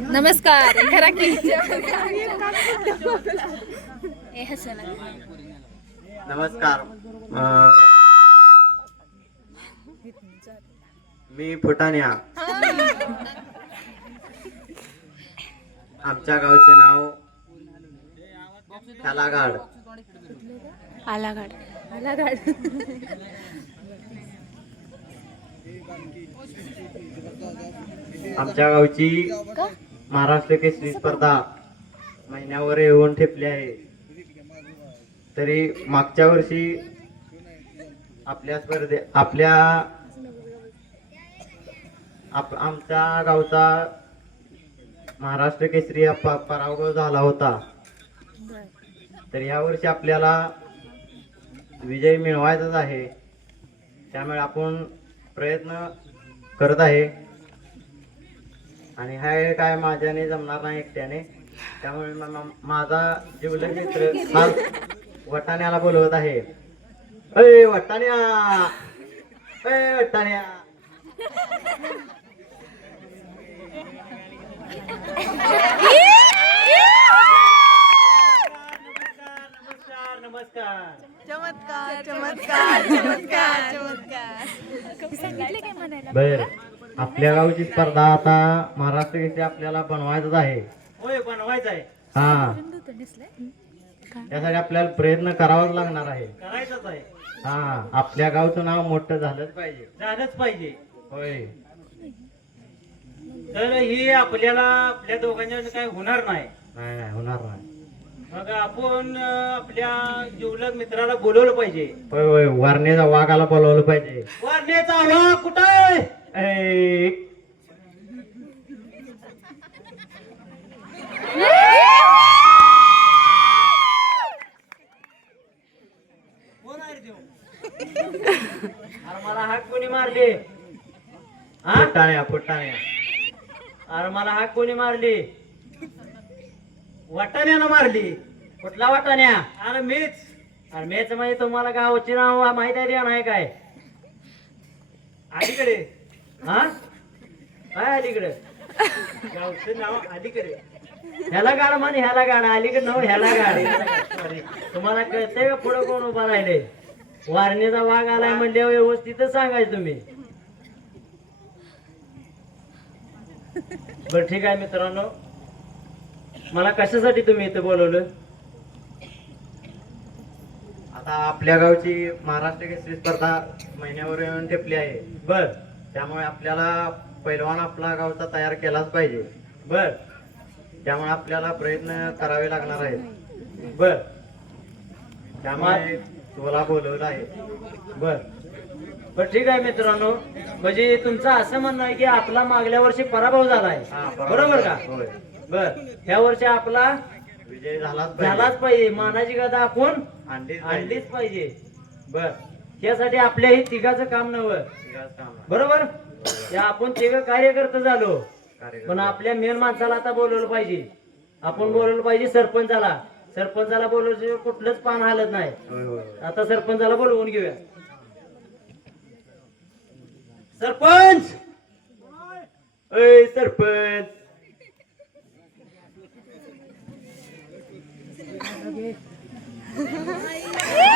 नमस्कार खरा की. ए हसना नमस्कार. मी फुटाण्या. आमच्या गावचे नाव थालागाड आलागाड. आलागाड. आमच्या गावची महाराष्ट्र केसरी स्पर्धा महिन्यावर येऊन ठेपली आहे. तरी मागच्या वर्षी आपल्या स्पर्धे आपल्या आप आमच्या गावचा महाराष्ट्र केसरी प- पराभव झाला होता. तर या वर्षी आपल्याला विजय मिळवायचाच आहे. त्यामुळे आपण प्रयत्न करत आहे. आणि हा काय माझ्याने जमणार नाही एकट्याने. त्यामुळे म- म- माझा जिवलग मित्र हा वटाण्याला बोलवत आहे. अय वटाण्या! अय वटाण्या! नमस्कार नमस्कार. चमत्कार चमत्कार चमत्कार चमत्कार. सांगितले काय म्हणायला बर. आपल्या गावची स्पर्धा आता महाराष्ट्र केसरी आपल्याला बनवायचंच आहे. होय बनवायचं आहे. हा. त्यासाठी आपल्याला प्रयत्न करावाच लागणार आहे. करायचंच आहे. हा आपल्या गावचं नाव मोठं झालंच पाहिजे. झालंच पाहिजे. होय. तर ही आपल्याला आपल्या दोघांच्या काय होणार नाही. नाही नाही होणार नाही. मग आपण आपल्या जिवलग मित्राला बोलवलं पाहिजे. होय होय वारणेचा वाघाला बोलवलं पाहिजे. वारण्याचा वाघ कुठं आहे? त्यो? अरे मला हाक कोणी मारली? हा? फुटाण्या फुटाण्या अरे मला हाक कोणी मारली? वाटाण्यानं मारली. कुठला वाटाण्या? अरे मीच. अरे मीच म्हणजे तुम्हाला गावचे नाव माहीत आहे नाही काय? अलीकडे. हा? काय अलीकडे. गावचं नाव अलीकडे. ह्याला गाड म्हणे ह्याला गाड अलीकडे नाव ह्याला गाड. तुम्हाला कळतंय का पुढे कोण उभा राहिले वारणीचा वाघ आलाय म्हणजे व्यवस्थितच सांगायचं तुम्ही. बर ठीक आहे मित्रांनो. मला कशासाठी तुम्ही इथं बोलवलं? आता आपल्या गावची महाराष्ट्र केसरी स्पर्धा महिन्यावर येऊन ठेपली आहे. बर. त्यामुळे आपल्याला पैलवान आपला गावचा तयार केलाच पाहिजे. बर. त्यामुळे आपल्याला प्रयत्न करावे लागणार आहेत. बर. त्यामुळे तुला बोलवलं आहे. बर. बर ठीक आहे मित्रांनो. म्हणजे तुमचं असं म्हणणं आहे की आपला मागल्या वर्षी पराभव झालाय हा, बरोबर का? होय. बर. ह्या वर्षी आपला विजय झालाच पाहिजे. झालाच पाहिजे. मानाची गदा आपण आणलीच पाहिजे. आणलीच पाहिजे. बर. यासाठी आपल्या हे तिघाचं काम नव्हतं. आहे. बरोबर? या आपण तिघ कार्यकर्ते झालो. पण आपल्या मेन माणसाला आता बोलवलं पाहिजे. आपण बोलवलं पाहिजे सरपंचाला. सरपंचाला बोलवलं कुठलंच पान हालत नाही. होय, होय, होय. आता सरपंचाला बोलवून घेऊया. सरपंच! अय सरपंच!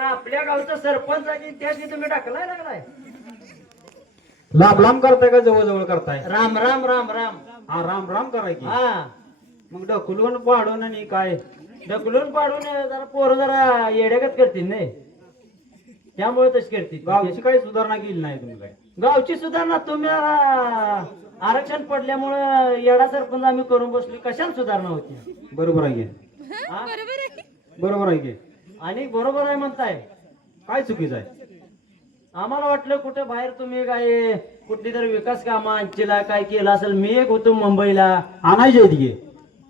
आपल्या गावचा सरपंच आणि त्याची तुम्ही टाकलाय लागलाय? लांब लांब करताय का जवळ जवळ करताय? राम राम राम राम. हा राम राम कराय की. हा. मग ढकलून पाडून आणि काय? ढकलून पाडून जरा पोरं जरा येड्यागत करतील नाही? त्यामुळे तशी करतील. गावची काही सुधारणा केली नाही तुम्ही काय? गावची सुधारणा तुम्ही आरक्षण पडल्यामुळं येडा सरपंच आम्ही करून बसलो कशाला सुधारणा होती? बरोबर आहे हा? बरोबर आहे. बरोबर आहे की. आणि बरोबर आहे म्हणताय. काय चुकीचं आहे? आम्हाला वाटलं कुठे बाहेर तुम्ही काय कुठली तरी विकास कामं आणचीला काय केलं असेल मी एक होतो मुंबईला. आणायचे आहे ती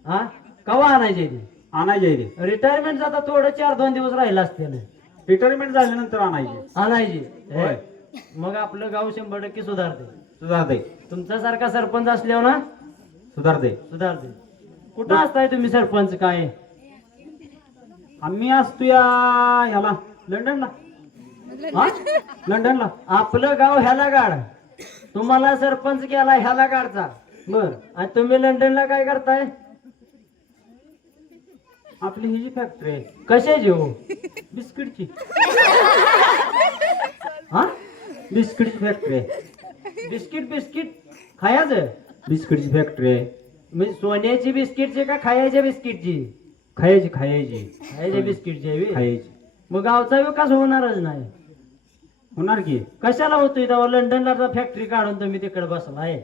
हा? कवा आणायचे ते आणायचे ते रिटायरमेंट आता थोडं चार दोन दिवस राहिला असते रिटायरमेंट झाल्यानंतर आणायचे आणायची होय. मग आपलं गाव शंभर टक्के सुधारते. सुधारते. तुमच्यासारखा सरपंच असल्यावर ना? सुधारते. सुधारते. कुठं असताय तुम्ही सरपंच काय? आम्ही असतो या ह्याला. लंडनला. हा? लंडनला. आपलं गाव ह्याला गाड. तुम्हाला सरपंच केला ह्याला गाडचा. बर. आणि तुम्ही लंडनला काय करताय? आपली ही जी फॅक्टरी आहे. कशाची हो बिस्किटची. हा? बिस्किटची फॅक्टरी आहे. Biscuit biscuit. खायचं? बिस्किटची फॅक्टरी आहे. म्हणजे सोन्याची बिस्किटची का खायच्या बिस्किटची? खायची खायची. खायच्या बिस्किटची आहे बे. खायची. मग गावचा विकास होणारच नाही. होणार की? कशाला होतोय तेव्हा? लंडनला फॅक्टरी काढून तुम्ही तिकडे बसलाय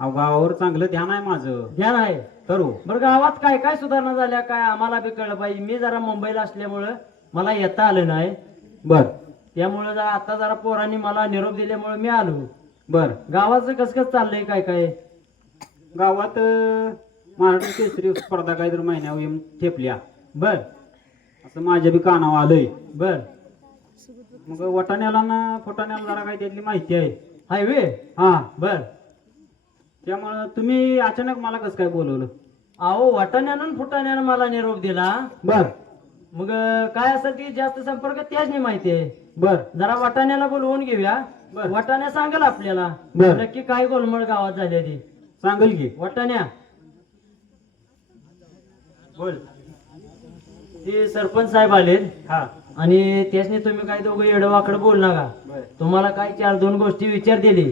अहो गावावर चांगलं ध्यान आहे माझं. ध्यान आहे? तर हो बरं गावात काय काय सुधारणा झाल्या? काय आम्हाला बी कळलं पाहिजे. मी जरा मुंबईला असल्यामुळं मला येता आलं नाही. बर. त्यामुळं जरा आता जरा पोरांनी मला निरोप दिल्यामुळे मी आलो. बर. गावाचं कसं कसं चाललंय काय काय? गावात अं, महाराष्ट्र केसरी स्पर्धा काहीतरी महिन्यावर येऊन ठेपल्या. बर. असं माझ्या बी कानावर आलंय. बर. मग वटाण्याला ना फुटाण्याला जरा काही त्यातली माहिती आहे. हायवे हा बर. त्यामुळं तुम्ही अचानक मला कसं काय बोलवलं? अहो वाटाण्यानं फुटाण्यानं मला निरोप दिला. बर. मग काय असेल ती जास्त संपर्क त्याच नाही माहिती आहे. बर. जरा वाटाण्याला बोलवून घेऊया. बर. वाटाण्या सांगेल आपल्याला. बर. नक्की काय गोलमळ गावात झाली ती. सांगेल की. वाटाण्या. बोल. ते सरपंच साहेब आलेत हा. आणि त्यासनी तुम्ही काय दोघं येडवाकडे बोल नका. बर. तुम्हाला काय चार दोन गोष्टी विचार दिली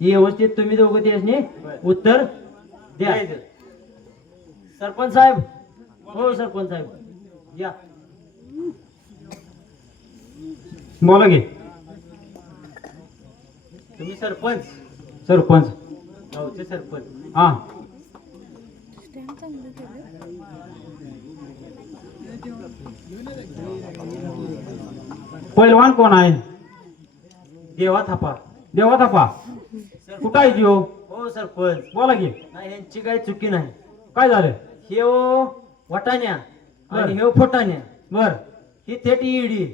ती व्यवस्थित तुम्ही दोघं त्यासनी उत्तर द्या. सरपंच साहेब. हो सरपंच साहेब. या. बोला की. तुम्ही सरपंच. सरपंच. गावचे सरपंच. हा. पहिलवान कोण आहे? देवा थापा. देवा थापा. कुठं आहे जिओ? हो सरपंच. बोला की. नाही यांची काही चुकी नाही. काय झालं? हे हो वटाण्या आणि बर. हे फुटाण्या. बर. ही थेट ईडी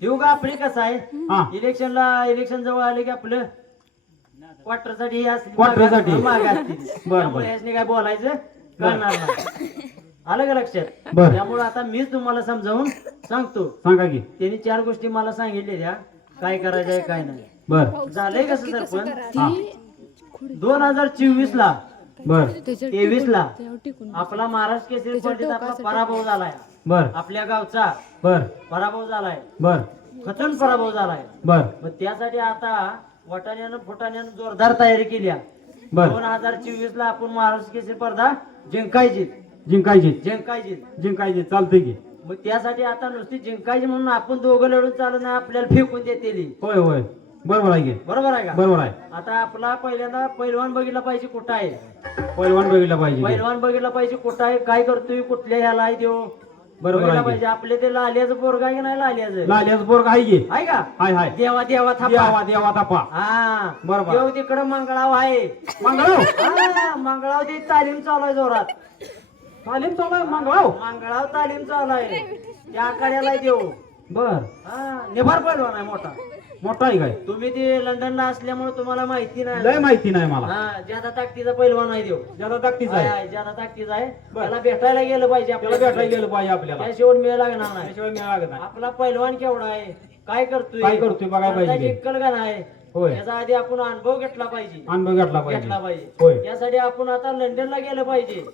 येऊ का आपली कसं आहे? हा. इलेक्शनला इलेक्शन जवळ आले की आपलं क्वार्टरसाठी हे मागं असतील. बर. त्यामुळे यासनी काय बोलायचं? कळणार नाही. आलं का लक्षात? बर. त्यामुळे आता मीच तुम्हाला समजावून सांगतो. सांगा की. त्यांनी चार गोष्टी मला सांगितलेल्या काय करायचं आहे काय नाही. बर. झालंय कसं सरपंच? हा. दोन हजार चोवीस ला बर तेवीस ला आपला महाराष्ट्र केसरी स्पर्धेत आपला पराभव झालाय. बर. आपल्या गावचा बर. पराभव झालाय. बर. खचून पराभव झालाय. बर. मग त्यासाठी आता वटाण्यानं फुटाण्यानं जोरदार तयारी केली आहे. बर. दोन हजार चोवीस ला आपण महाराष्ट्र केसरी स्पर्धा जिंकायची. जिंकायची. जिंकायची. जिंकायची चालतंय की. मग त्यासाठी आता नुसती जिंकायची म्हणून आपण दोघं लढून चालू नाही आपल्याला फेकून देतेली. होय होय. बरोबर आहे की. बरोबर आहे का? बरोबर आहे. आता आपला पहिल्यांदा पैलवान बघितला पाहिजे कुठं आहे. पहिलवान बघितला पाहिजे पैलवान बघितला पाहिजे कुठं आहे काय करतोय कुठल्या ह्याला आहे देव बरोबर. पाहिजे. आपले ते लालियाचं पोरग आहे की नाही लालियाचं? लाल्याच बोर्ग आहे की. आहे का? हाय हाय. देवा देवा थापा. देवा देवा तापा हा. बरोबर. देव तिकडं मंगळाव आहे. मंगळाव? मंगळाव ती तालीम चालू आहे जोरात. तालीम चालू आहे मंगळाव. मंगळाव तालीम चालू आहे. त्या आखाड्याला आहे देव बर. हा निभार पैलवान आहे मोठा. मोठा आहे काय? तुम्ही ते लंडनला असल्यामुळे तुम्हाला माहिती लय नाही माहिती नाही मला. हा ज्यादा ताकदीचा पैलवान आहे देव ज्यादा ताकदीच आहे, आहे आहे, ज्यादा ताकदीचा आहे. बर. त्याला भेटायला गेलं पाहिजे त्याला आपल्याला. भेटायला गेलं पाहिजे आपल्याला. त्याशिवाय मिळ लागणार नाही. त्याशिवाय मी लागत नाही. आपला पैलवान केवढा आहे? काय करतोय? काय करतोय बघायला पाहिजे. भारताची की. इक्कल का नाही. होय. त्याचा आधी आपण अनुभव घेतला पाहिजे. अनुभव घेतला घेतला पाहिजे. पाहिजे होय. त्यासाठी आपण आता लंडनला गेलं पाहिजे.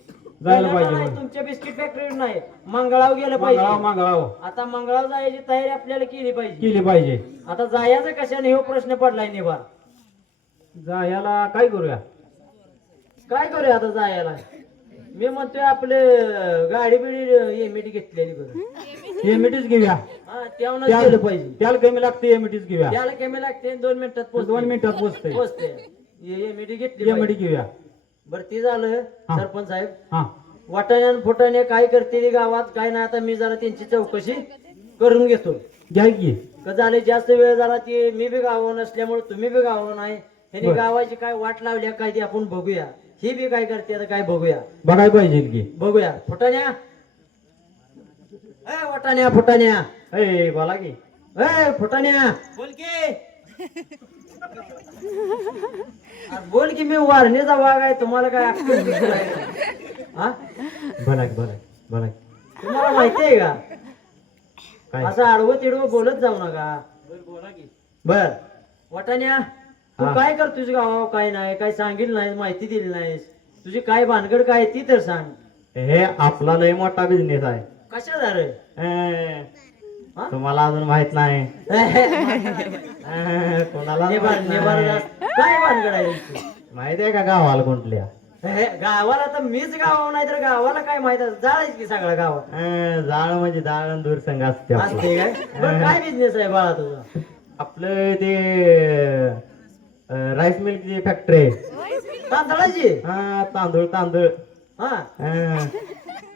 जायला पाहिजे, नाही, होय. तुमच्या बिस्किट फॅक्टरी नाही. मंगळाव गेलं मंगळाव पाहिजे. मंगळाव आता मंगळाव जायची तयारी आपल्याला केली पाहिजे. केली पाहिजे. आता जायचं कशाने हो प्रश्न पडलाय निभार जायला काय करूया? काय करूया आता जायला? मी म्हणतोय आपले गाडी बिडी एमिटी घेतलेली बरं एमटीच घेऊया. हा त्यावरच गेलं पाहिजे. त्याला कमी लागते एमटीच घेऊया. त्याला कमी लागते दोन मिनिटात. दोन मिनिटात पोचते. पोहोचते एमिटी घेतली एमटी पाहिजे. घेऊया. बरं ते झालं हा. सरपंच साहेब. हा. वाटाण्यान फुटाणे काय करते गावात काय नाही आता मी जरा त्यांची चौकशी करून घेतो. घ्या की. का झाले जास्त वेळ झाला ती मी बी गावावर नसल्यामुळे तुम्ही बी गावावर नाही. ह्यांनी बरं. गावाची काय वाट लावली आहे काय ती आपण बघूया. ही बी काय करते आता काय बघूया. बघायला पाहिजे की. बघूया. फुटाण्या? ए वाटाण्या फुटाण्या. ए बोला की. ए फुटाण्या. बोल की. बोल की मी वारणेचा वाघ आहे तुम्हाला काय अक्कल बिक्कल आहे का? हा. तुम्हाला माहिती आहे का काय असं आडवं तिडवं बोलत जाऊ नका बर वाटाण्या तू हा. काय करतोस गावा काय नाही काय सांगितलं नाहीस माहिती दिली नाहीस तुझी काय भानगड काय ती तर सांग हे आपला लय मोठा बिझनेस आहे कशा झालं ए? तुम्हाला अजून माहीत नाही. कोणाला काय भानगड आहे? माहीत आहे का गावाला हे, गावाला तर मीच गाव नाही तर गावाला काय माहीत आहे? जाळायच की सगळ्या गावात ए, जाळ म्हणजे जाळ दूर संघ असते काय? बिझनेस आहे बाळा तुझा? आपलं ते राईस मिल्कची फॅक्टरी तांदळाची? हा तांदूळ तांदूळ. हा.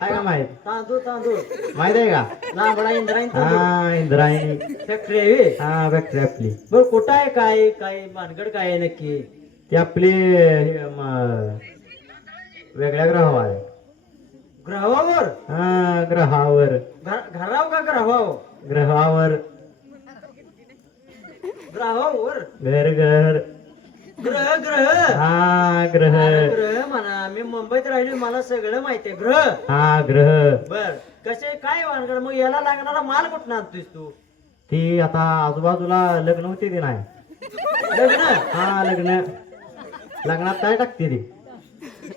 काय का माहीत तांदूळ तांदूळ. माहीत आहे का? लांबडा इंद्रायणी तांदूळ. हा इंद्रायणी. फॅक्टरी आहे व्हय? हा फॅक्टरी आपली. बरं कुठं आहे काय? काय भानगड काय आहे नक्की? ती आपली हे, म, वेगळ्या ग्रहावर आहे. ग्रहावर? हा ग्रहावर. घराव का ग्रहाव ग्रहावर. ग्रहावर? घर घर. ग्रह ग्रह. हा ग्रह. ग्रह म्हणा. मी मुंबईत राहिले मला सगळं माहितीये. ग्रह. हा ग्रह. बर. कसे काय भानगड मग याला लागणारा माल कुठं आणतोस तू? ती आता आजूबाजूला लग्न होते ती नाही? लग्न? हा लग्न. लग्नात काय टाकते ती?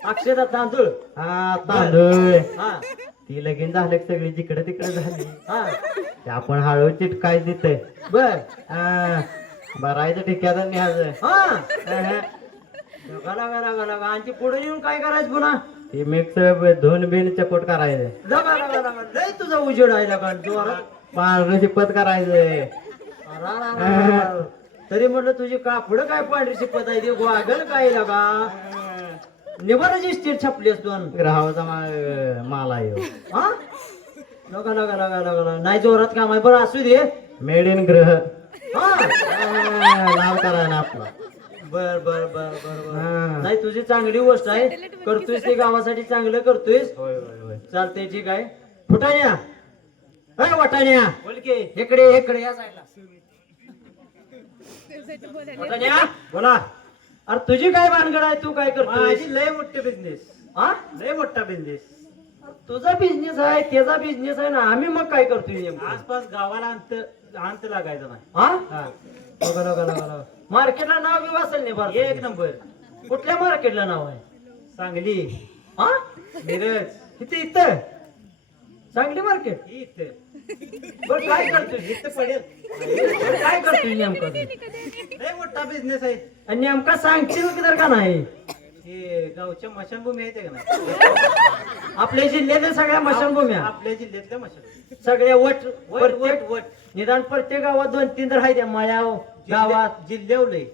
अक्षदा तांदूळ. हा तांदूळ. हा. ती लगीन झालं सगळी जिकडे तिकडे झाली. हा. ते आपण हळू चिटकाय देते बर. हा. भरायचं ठिक्याचं न्यायचं हा. अहं. गला गला गला गला. आणि ती पुढे येऊन काय करायचं पुन्हा? ती मिक्स धुवून बिन चकोट करायचं. लय तुझा उजेड आहे जोरात पांढरं शिपत करायचं अरा, रा, रा, रा, रा. तरी म्हटलं तुझी कापड काय पांढरी शिपत आहे? ती वागल काय लगा निवाराची स्टेट छापली असतो ग्राहकाचा मा- माल आहे. हा. लगा लगा लगा लगा लगा. नाही जोरात काम आहे. बरं असू दे. मेड इन ग्रह. हा हा, लाभ करायला आपला. बर बर बर बर बर. नाही तुझी चांगली गोष्ट आहे. करतोयस ते गावासाठी चांगलं करतोयस? होय होय होय चालतंय ठीक आहे. फुटाण्या. अय वाटाण्या. बोल की. इकडे इकडे या साईडला. वाटाण्या. बोला. अरे तुझी काय भानगड आहे? तू काय करतोय माझी लय मोठे बिझनेस हा लय मोठा बिझनेस तुझा बिझनेस आहे त्याचा बिझनेस आहे ना. आम्ही मग काय करतोय नेमकं? आसपास गावाला अंत अंत लागायचा नाही. हा? बघा, बघा, बघा, बघा. मार्केटला नाव बी वाचल नाही बरं एक नंबर. कुठल्या मार्केटला नाव आहे? सांगली. हा? मिरज. इथे इथं. चांगली मार्केट इथं. बरं काय करतोय? इथं पडेल. काय करतोय नेमकं? तू? लय मोठा बिझनेस आहे. आणि नेमका सांगशील की तर का नाही? हे गावच्या मशानभूमी आहेत का नाही? आपल्या जिल्ह्यातल्या सगळ्या मशानभूम्या. आपल्या जिल्ह्यातल्या मशान सगळ्या वट वट वट वट निदान प्रत्येक गावात दोन तीन तर आहेत त्या मळ्याव गावात. जिल्ह्यावलंय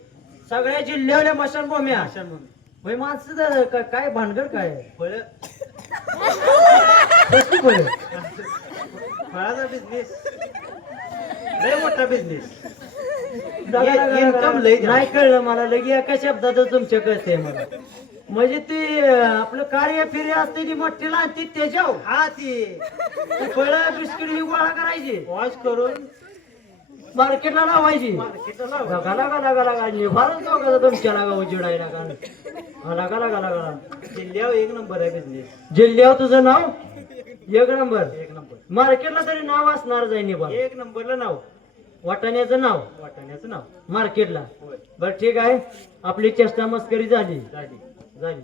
सगळ्या जिल्ह्यावल्या मशानभूम्या. मशानभूमी होय माणसं तर का- काय भानगड काय? फळ कसली फळं? फळाचा बिझनेस लय मोठा बिझनेस इन्कम लय नाही कळलं मला. लगी एका शब्दातच तुमच्या कळते मला. म्हणजे ती आपलं कार्य फिर्य असते ती मोठीला आणि ती त्याच्यावर. हा ती. फळं बिस्किट ही गोळा करायची. वॉश करून. मार्केटला लावायची. मार्केटला लावा. लगा लगा लगा लगा. निभारच दोघं तुमच्या लागा उजेडायला का हा, लगा लगा लगा लगा. जिल्ह्यावर एक नंबर आहे बिझनेस जिल्ह्यावर तुझं नाव? एक नंबर. एक नंबर. मार्केटला तरी नाव असणार जाई निभार एक नंबरला नाव. वाटाण्याचं नाव. वाटाण्याचं नाव. मार्केटला. बर ठीक आहे. आपली चेष्टा मस्करी झाली. झाली. झाली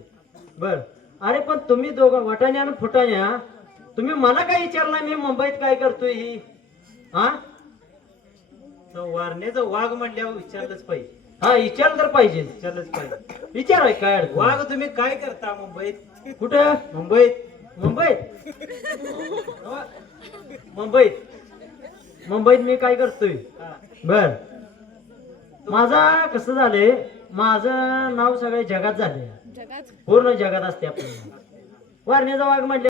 बर. अरे पण तुम्ही दोघं वाटाण्या आणि फुटाण्या तुम्ही मला काय विचारला मी मुंबईत काय करतोय ही? हा? वारण्याचं वाघ म्हणल्यावर विचारलंच पाहिजे. हा विचार तर पाहिजे. विचारलंच पाहिजे. विचार आहे काय अडचण? वाघ तुम्ही काय करता मुंबईत? कुठं? मुंबईत. मुंबईत? मुंबईत. मुंबईत मी काय करतोय? हा. बर. माझा कसं झालंय? माझं नाव सगळ्या जगात झालंय. पूर्ण जगात असते आपलं. वारणीचा वाघ म्हटले